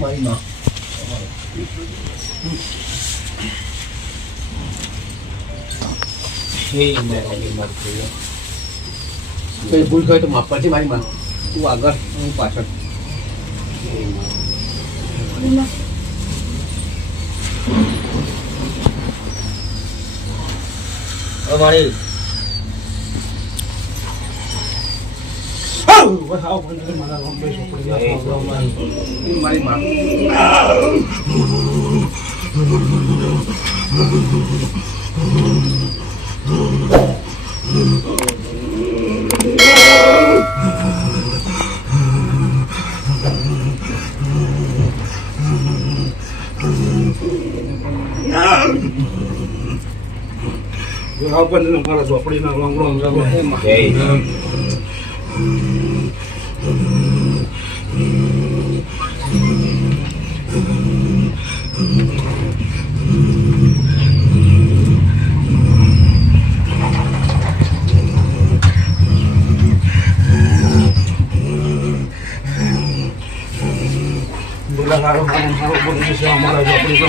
મારી માં ભૂલ થાય તો માફ કરજે મારી માં. તું આગળ હું પાછળ. મારી મારી માં મારા ઝોપડી ના રોંગ રોંગ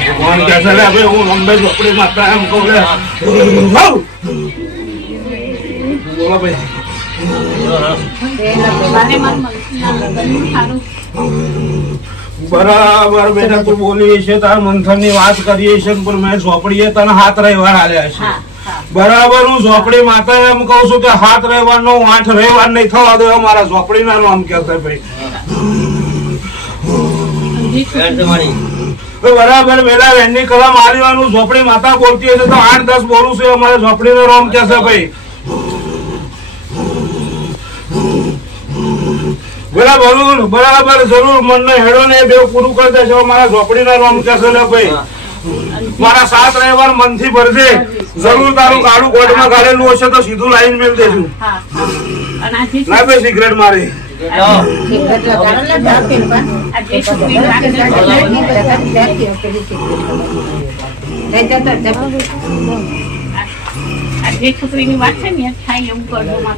ભગવાન કે છે હવે હું લંબે ઝોપડી માતા એમ કહું બોલો ભાઈ બરાબર બેટા તું બોલી છે તાર મંથન ની વાત કરીએ છે પણ મેં ઝોપડીએ તને હાથ રવિવાર આલ્યા છે. બરાબર હું ઝોપડી માતા એમ કઉ છું કે હાથ રવિવાર નો 8 રવિવાર નહીં થવા દો મારા ઝોપડી ના નામ કે ભાઈ બરાબર પેલા વેનની કલા મારવાનું ઝોપડી માતા બોલતી હશે તો 8-10 બોલું છે અમારે ઝોપડી નો રોમ કે છે ભાઈ. બરાબર જરૂર મનને હેડો ને બે પૂરું કરી દેજો મારા ઝોપડી ના રોમ કે છે ભાઈ. મારા 7 રવિવાર મનથી ભરશે જરૂર. તારું કાળું કોટમાં ગાળેલું હશે તો સીધું લાઈન મેળ દેજો ના ભાઈ સિગરેટ મારી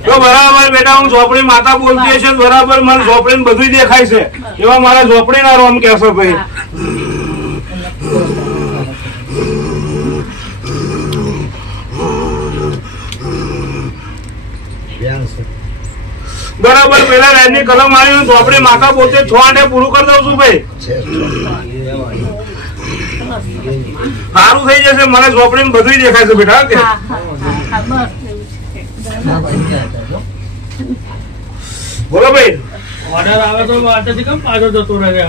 બરાબર બેટા હું ઝોપડી માતા બોલતી હશે બરાબર મને ઝોપડી બધું દેખાય છે એવા મારા ઝોપડી ના રોમ કેશો ભાઈ. બરાબર પેલા રેડની કલમ આવી ઝોપડી માતા પોતે 6 આંટે પૂરું કરી દઉં છું ભાઈ. સારું થઈ જશે મને ઝોપડી બધું દેખાય છે બેટા. બોલો ભાઈ ઓર્ડર આવે તો વાતથી કેમ પાછો જતો રહે?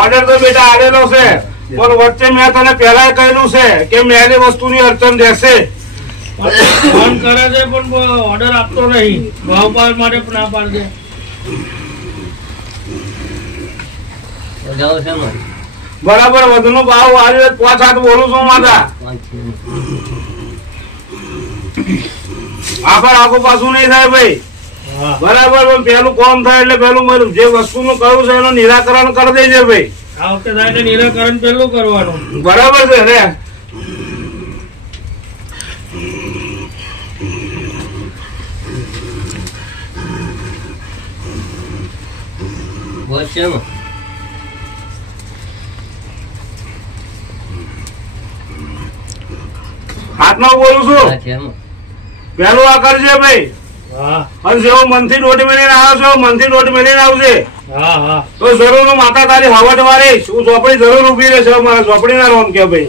ઓર્ડર તો બેટા આવેલો છે પણ વચ્ચે મેં તને પેલા કહેલું છે કે મેલી વસ્તુની અડચણ રહેશે. ફોન કરે છે પણ ઓર્ડર આપતો નહીં. ભાવ પાડ માટે ના પાડે. બરાબર વધુનો ભાવ આવ્યો 5-7 બોલું છું માતા. આખું પાછું નહીં થાય ભાઈ. બરાબર પેલું કોમ થાય એટલે પેલું જે વસ્તુનું કરવું છે એનું નિરાકરણ કરી દેજે ભાઈ. આ વખતે થાય એટલે નિરાકરણ પેલું કરવાનું. બરાબર છે રે. હાથમાં બોલું છું પેલું આ કરજે ભાઈ. અને જેવો મનથી દોઢ મિનિટ આવ્યો છો મનથી દોઢ મિનિટ આવશે તો જરૂર માતા તારી હવટ મારીશ. હું ઝોપડી જરૂર ઉભી રહેશે મારા ઝોપડી ના રોમ કે ભાઈ.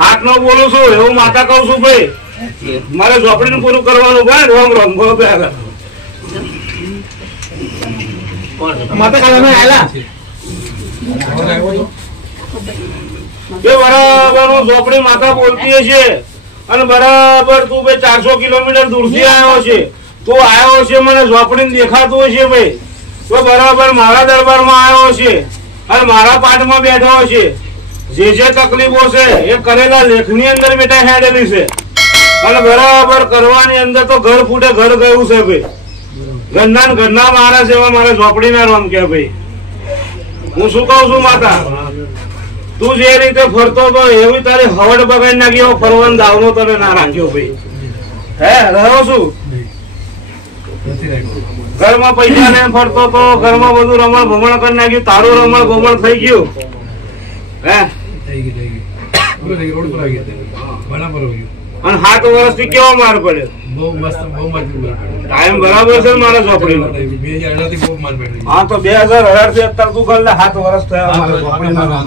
હાથ નો બોલું છું એવું માતા કઉ છું ભાઈ. મારે ઝોપડી નું પૂરું કરવાનું ભાઈ. રોમ રોમ માતા કાલે બરાબર હું ઝોપડી માતા બોલતી છે અને બરાબર તું ભાઈ 400 કિલોમીટર દૂરથી આવ્યો છે. તું આવ્યો છે મને ઝોપડી દેખાતું હશે ભાઈ. તો બરાબર મારા દરબારમાં આવ્યો છે અને મારા પાઠમાં બેઠો છે. જે તકલીફો છે એ કરેલા લેખની અંદર બેટા હેડેલી છે અને બરાબર કરવાની અંદર તો ઘર ફૂટે ઘર ગયું છે ભાઈ. ઘરના માણસ એવા મારે ઝોપડીના રોમ કે ભાઈ હું શું કઉ છું માતા તું જે રીતે ફરતો હતો એવી તારી હવડ બગાડી નાખી એવો ફરવાનો દાવનો તને ના રાખ્યો ભાઈ હે રહ્યો છું ઘરમાં પૈસા લઈને ફરતો તો ઘરમાં બધું રમણ ભમણ કરી નાખ્યું તારું રમણ ભમણ થઈ ગયું હે અને 7 વર્ષથી કેવો માર પડ્યો ટાઈમ બરાબર છે મારા ઝોપડીનો હા તો 2018 થી અત્યારે તું કર લે 7 વર્ષ થયા મારા ઝોપડીના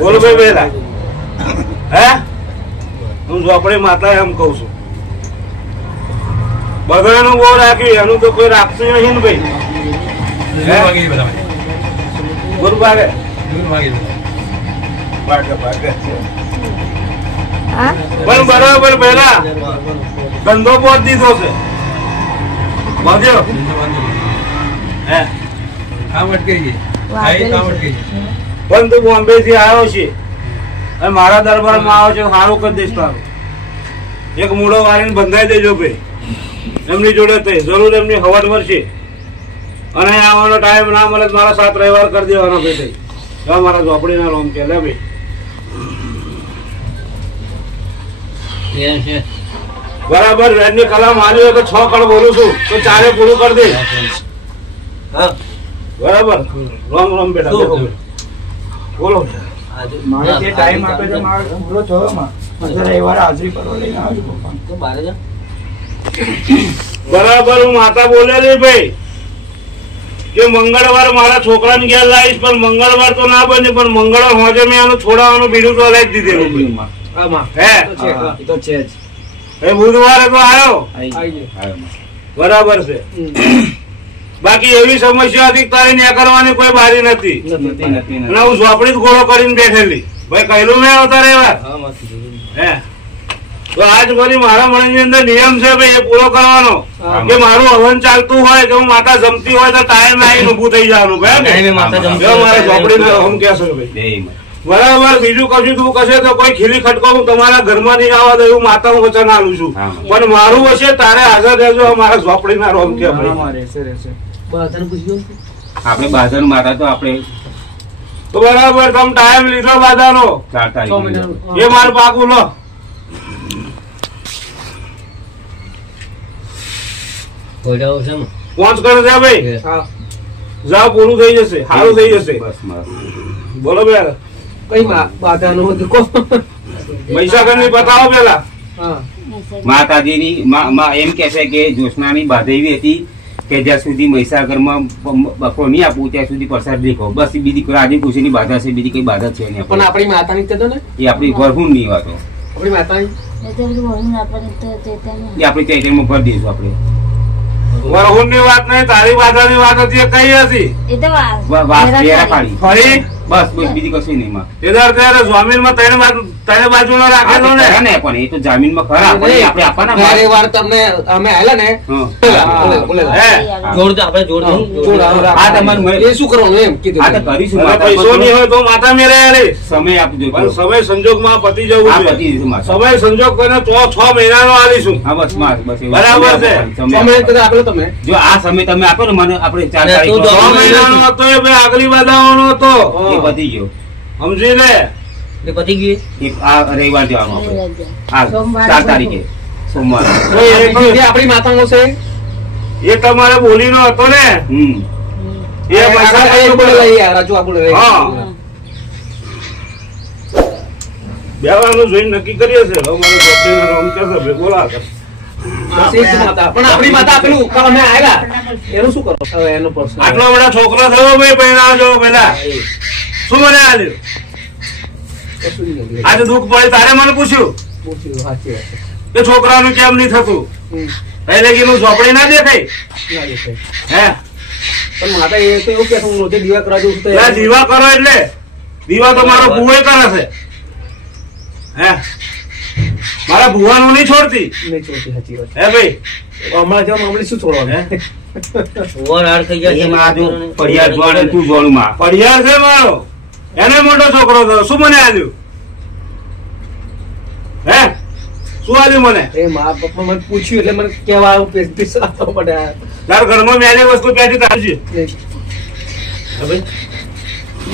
બોલ ભાઈ બેલા હે હું ઝોપડી માતા એમ કઉ છું બગડાનું બહુ રાખ્યું એનું તો કોઈ રાખતું નહીં ને ભાઈ બોલ ભાગે પણ બરાબર પેલા ધંધો પહોંચ દીધો છે બાંધ્યો હે પણ તું બોમ્બે થી આવ્યો છે અને મારા દરબારમાં આવ્યો છે સારું કરી દઈશ તારું એક મૂળો વાળીને બંધાઈ દેજો ભાઈ એમની જોડે થઈ જરૂર એમની હવડ મળશે અને આવવાનો ટાઈમ ના મળે મારા 7 રવિવાર કરી દેવાનો ભાઈ મારા ઝોપડીના રોમ કે લે ભાઈ બરાબર વેદની કલામ આવી હોય તો 6 કળ બોલું છું તો 4 પૂરું કરી દે બરાબર રોમ રોમ બેટા બોલો મારે જે ટાઈમ આપે છે મારે પૂરો થયો માં રવિવારે હાજરી કરવા લઈને આવજો બરાબર હું માતા બોલેલી ભાઈ કે મંગળવાર મારા છોકરાને ઘેર લાવીશ પણ મંગળવાર તો ના બને પણ મંગળવાર હોજે મેં આનું છોડાવવાનું બીડું તો લાવી દીધેલું હે તો છે જ એ બુધવારે તો આવ્યો બરાબર છે બાકી એવી સમસ્યા હતી તારે ન્યા કરવાની કોઈ બારી નથી અને હું ઝોપડી જ ગોળો કરીને બેઠેલી ભાઈ કહેલું મેં આવતા રહેવા હે તો આજ ફરી મારા મનની અંદર નિયમ છે ભાઈ એ પૂરો કરવાનો કે મારું હવન ચાલતું હોય કે હું માતા જમતી હોય તો ટાઈમ આવીને ઉભું થઈ જવાનું મારા ઝોપડીને હમ કહેશો ભાઈ બરાબર બીજું કશું તું કશે તો કોઈ ખીલી ખટકો હું તમારા ઘરમાં નહીં આવવા દે એવું માતા હું વચન આલું છું પણ મારું હશે તારે હાજર રહેજો મારા ઝોપડીના રોમ કે આપણે બાધર માતા તો આપણે તો બરાબર તમે ટાઈમ લીધો બાધાનો એ મારું પાકું લો પહોંચ કરો છે ભાઈ જાઓ પૂરું થઈ જશે સારું થઈ જશે બોલો બેન કઈ બાધાનું હતું મહીસાગર ની બતાવો પેલા માતાજીની એમ કે છે કે જ્યોત્સનાની બાધા એવી હતી કે જ્યાં સુધી મહીસાગરમાં બકરો નહીં આપવું ત્યાં સુધી પ્રસાદ દેખો બસ બીજી રાજી ખુશીની બાધા છે બીજી કઈ બાધા છે નહીં પણ આપણી માતાની તો ને એ આપણી વરહુણ ની વાતો આપણી માતાની એ આપણી ચૈતન્યમાં ભરી દઈશું આપણે વરહુણ ની વાત નહીં તારી બાધા ની વાત હતી કઈ હતી ફરી બસ બીજી કશું નહીં માં જમીન માં ત્રણ બાજુ નો રાખેલો ને પણ એ તો જમીન માં ખરા આપણે આપવાના વાર તમને અમે આવેલા ને શું કરવાનું એમ કીધું કરીશું પૈસો નહીં હોય તો માતા મેરે સમય આપજો સમય સંજોગ માં પતી જવું સમય સંજોગ કરીને 6 મહિનાનો આલીશું બરાબર છે આપેલો તમે જો આ સમય તમે આપો ને મને આપણે 4 તારીખ 6 મહિનાનો હતો એ આગલી બાધાવાનો હતો પતી ગયો સમજી લે પતી ગયું આ રવિવાર જવાનું આપણે 4 તારીખે સોમવાર આપણી માતાનો છે એ તમારે બોલીનો હતો ને એ બેવાનું જોઈને નક્કી કરીએ છે બોલા પણ આપણી માતા આપેલું અમે આવેલા એનું શું કરો હવે એનો પ્રશ્ન આટલો બધા છોકરો થયો ભાઈ પહેલા જો પેલા શું મને આલ્યું આજે દુઃખ પડે તારે મને પૂછ્યું કે છોકરાનું કેમ નહીં થતું એટલે કે ઝોપડી ના દેખાય હે પણ માતા એ તો એવું કે હું રોજે દીવા કરવા જઉં છું દીવા કરો એટલે દીવા તો મારો ભૂવો કરે છે હે મારા ભુવાનું નહીં છોડતી હે ભાઈ હમણાં જવા મામલે શું છોડવાનું પડિયાર છે મારો એને મોટો છોકરો થયો શું મને આલ્યું હે શું આલ્યું મને એ મારા પપ્પા મને પૂછ્યું એટલે મને કેવા આવું પૈસા આપવા પડ્યા. તાર ઘરમાં મેલે વસ્તુ પેટી તારજી હવે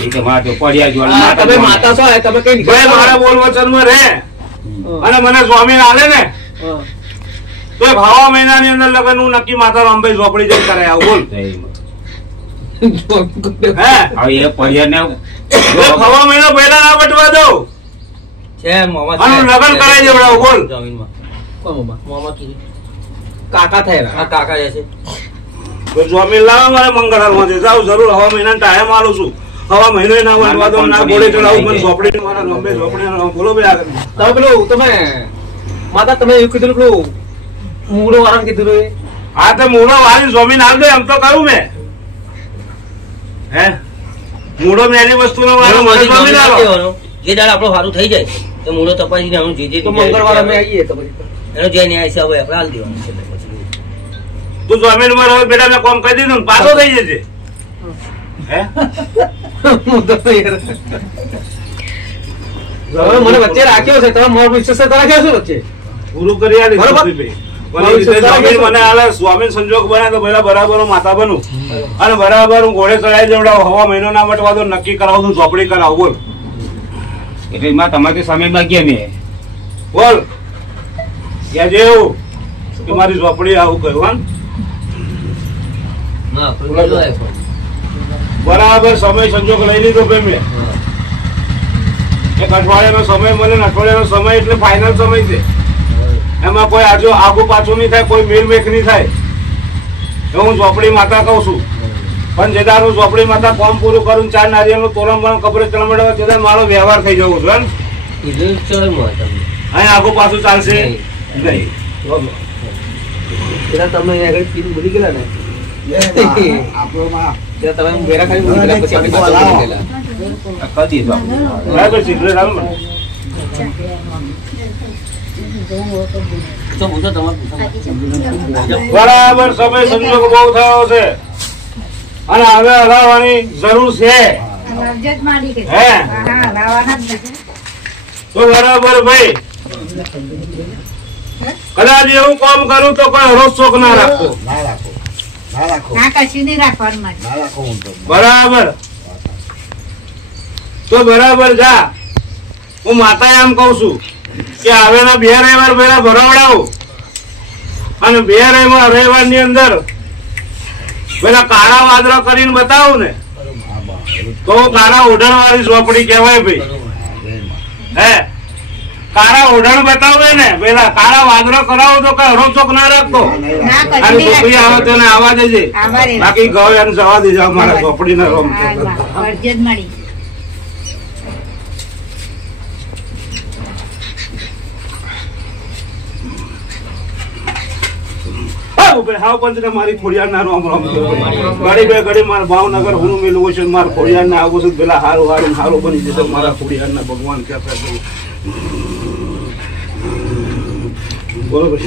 એ તો મારે તો પડ્યા જ વાળા. આ તમે માતા છો તમે કઈ ભાઈ મારા બોલ વચનમાં રહે અને મને સ્વામી આલે ને હા. તો એક હવા મહિનાની અંદર લગન હું નક્કી માતા રામભાઈ ઝોપડી જઈને કરે આવું બોલ હે હવે એ પડ્યા ને એક હવા મહિના પહેલા ના બટવા દઉં અને લગન કરાવી દેવડાવું બોલ કોણ મામા? કાકા થયા તો સ્વામી લાવો મારે મંગળવારમાં છે જાઉં જરૂર હવા મહિના ટાઈમ આલું છું હવા મહિનો ના વળવા દો ના ગોળે ચડાવું મને ઝોપડી મારા રામભાઈ ઝોપડી બોલો ભાઈ આગળ તમે પેલું તમે માતા તમે એવું કીધું પેલું મૂળો વાળા કીધું એ હા તો મૂળો વાળી જમીન હાલ દે એમ તો કરું મેં હે મૂળો મેની વસ્તુ નો વાળો મને જમીન આલો જે દાડ આપણો સારું થઈ જાય તો મૂળો તપાસીને આનું જે તો મંગળવાર અમે આવીએ તો પછી એનો જે ન્યાય છે હવે આપણે હાલ દેવાનું છે એટલે પછી તું જમીન માં રહો બેટા મેં કોમ કરી દીધું ને પાછો થઈ જશે હે હવે મને વચ્ચે રાખ્યો છે તમે મોર વિશ્વાસ રાખ્યો છે વચ્ચે પૂરું કરી આલી બરોબર. સ્વામી મને આલે સ્વામી સંજોગ બને તો પેલા બરાબર હું માતા બનું અને બરાબર હું ઘોડે ચડાવી દેવડાવું હવા મહિનો ના બટવા દો નક્કી કરાવું તું ઝોપડી કરાવું બોલ એટલે માં તમારે તો સમય માગ્યા મેં બોલ ત્યાં જેવું કે મારી ઝોપડી આવું કહ્યું હા ના આપણે જો આવ્યો. બરાબર સમય સંજોગ લઈ લીધો ભાઈ મેં એક અઠવાડિયાનો સમય મળે ને અઠવાડિયાનો સમય એટલે ફાઇનલ સમય છે એમાં કોઈ આગુ પાછું નહીં થાય કોઈ મેલ મેક નહીં થાય એ હું ઝોપડી માતા કહું છું પણ જેદાર હું ઝોપડી માતા કોમ પૂરું કરું 4 નારિયેળનું તોરણ પણ કબરે ચલમડાવે તેદાર મારો વ્યવહાર થઈ જવું છે ને કીધું ચાલ માં તમને અહીં આગુ પાછું ચાલશે નહીં પેલા તમે અહીંયા આગળ પીને ભૂલી ગયેલા ને ત્યાં તમે ભેરા ખાલી ભૂલી ગયેલા પછી અમે પાછા ભૂલી ગયેલા. કદી તો બરાબર સિગરેટ હાલો મને તો પૂછો તમારે પૂછો. બરાબર સમય સંજોગ બહુ થયો છે અને હવે હલાવવાની જરૂર છે હે તો બરાબર ભાઈ કદાચ એવું કામ કરું તો કોઈ રોજ શોખ ના રાખતો બરાબર તો બરાબર જા હું માતા એમ કઉ છું કે હવે 2 રવિવાર પહેલા ભરાવડાવું અને 2 રવિવાર ની અંદર પેલા કાળા વાદળા કરીને બતાવું ને તો કાળા ઓઢણ વાળી ઝોપડી કહેવાય ભાઈ હે કાળા ઓઢણ બતાવે ને પેલા કાળા વાદળો કરાવો તો કઈ હરો ચોક ના રાખતો અને છોકરી આવે તેને આવવા દેજે બાકી ગયો એને જવા દેજે અમારા ઝોપડી ને રોમ મારી ખોડિયાર ના રોમ રોમ ઘડી બે ઘડી મારા ભાવનગર હું મેલું છે મારા ખોડિયાર ના આવું છું પેલા હારું હારું હારું બની જશે મારા ખોડિયાર ના ભગવાન કહેતા બરોબર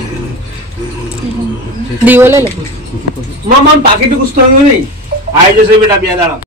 મામા પાકીટ ગુસ્સો આવ્યો નહીં આવી જશે બેટા 2 દાડા